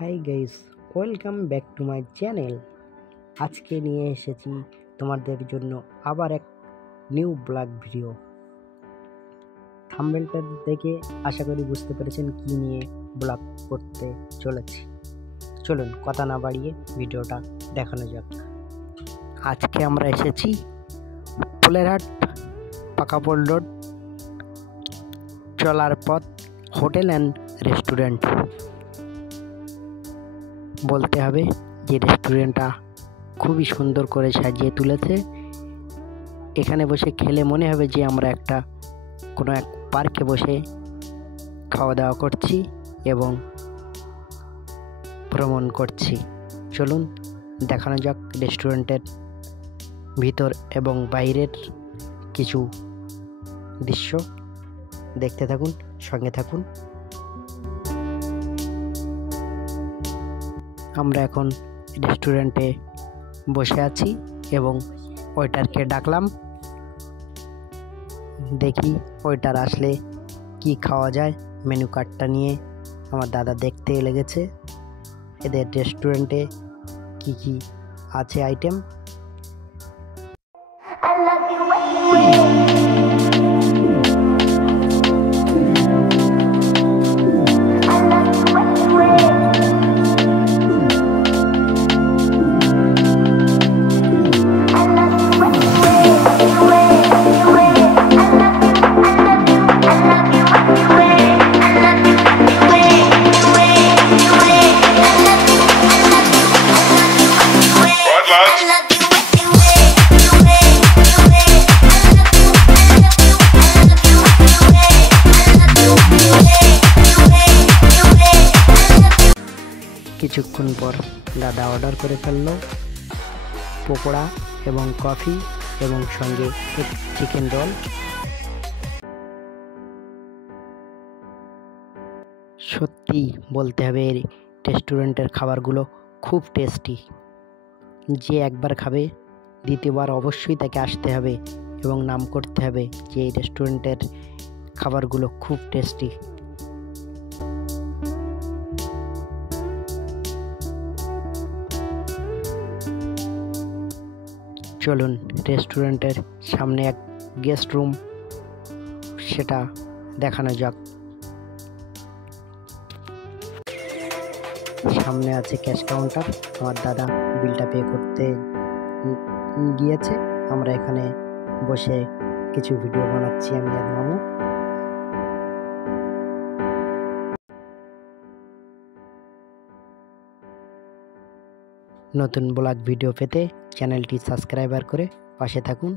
Hi guys, welcome back to my channel. আজকে নিয়ে এসেছি তোমাদের জন্য আবার এক নিউ ব্লগ ভিডিও। থাম্বনেলটা দেখে আশা করি বুঝতে পেরেছেন কি নিয়ে ব্লগ করতে চলেছি। চলুন কথা না বাড়িয়ে ভিডিওটা দেখানো যাক। আজকে আমরা এসেছি ফুলেরহাট পাকাপোল রোড চলার পথ হোটেল অ্যান্ড রেস্টুরেন্ট। বলতে হবে যে রেস্টুরেন্টটা খুবই সুন্দর করে সাজিয়ে তুলেছে। এখানে বসে খেলে মনে হবে যে আমরা কোনো এক পার্কে বসে খাওয়া দাওয়া করছি এবং ভ্রমণ করছি। চলুন দেখানো যাক রেস্টুরেন্টের ভিতর এবং বাইরের কিছু দৃশ্য। দেখতে থাকুন, সঙ্গে থাকুন। আমরা এখন রেস্টুরেন্টে বসে আছি এবং ওয়েটারকে ডাকলাম। দেখি ওয়েটার আসলে কি খাওয়া যায়। মেনু কার্ডটা নিয়ে আমার দাদা দেখতে লেগেছে এদের রেস্টুরেন্টে কি কি আছে আইটেম। কিছুক্ষণ পর দাদা অর্ডার করে ফেললো পকোড়া এবং কফি এবং সঙ্গে এক চিকেন রোল। সত্যি বলতে হবে এই রেস্টুরেন্টের খাবারগুলো খুব টেস্টি। যে একবার খাবে দ্বিতীয়বার অবশ্যই তাকে আসতে হবে এবং নাম করতে হবে যে এই রেস্টুরেন্টের খাবারগুলো খুব টেস্টি। চলুন রেস্টুরেন্টের সামনে এক গেস্ট রুম, সেটা দেখানো যাক। সামনে আছে ক্যাশ কাউন্টার। আমার দাদা বিলটা পে করতে গিয়েছে। আমরা এখানে বসে কিছু ভিডিও বানাচ্ছি আমি আর মামু। নতুন ব্লগ ভিডিও পেতে চ্যানেলটি সাবস্ক্রাইব করে পাশে থাকুন।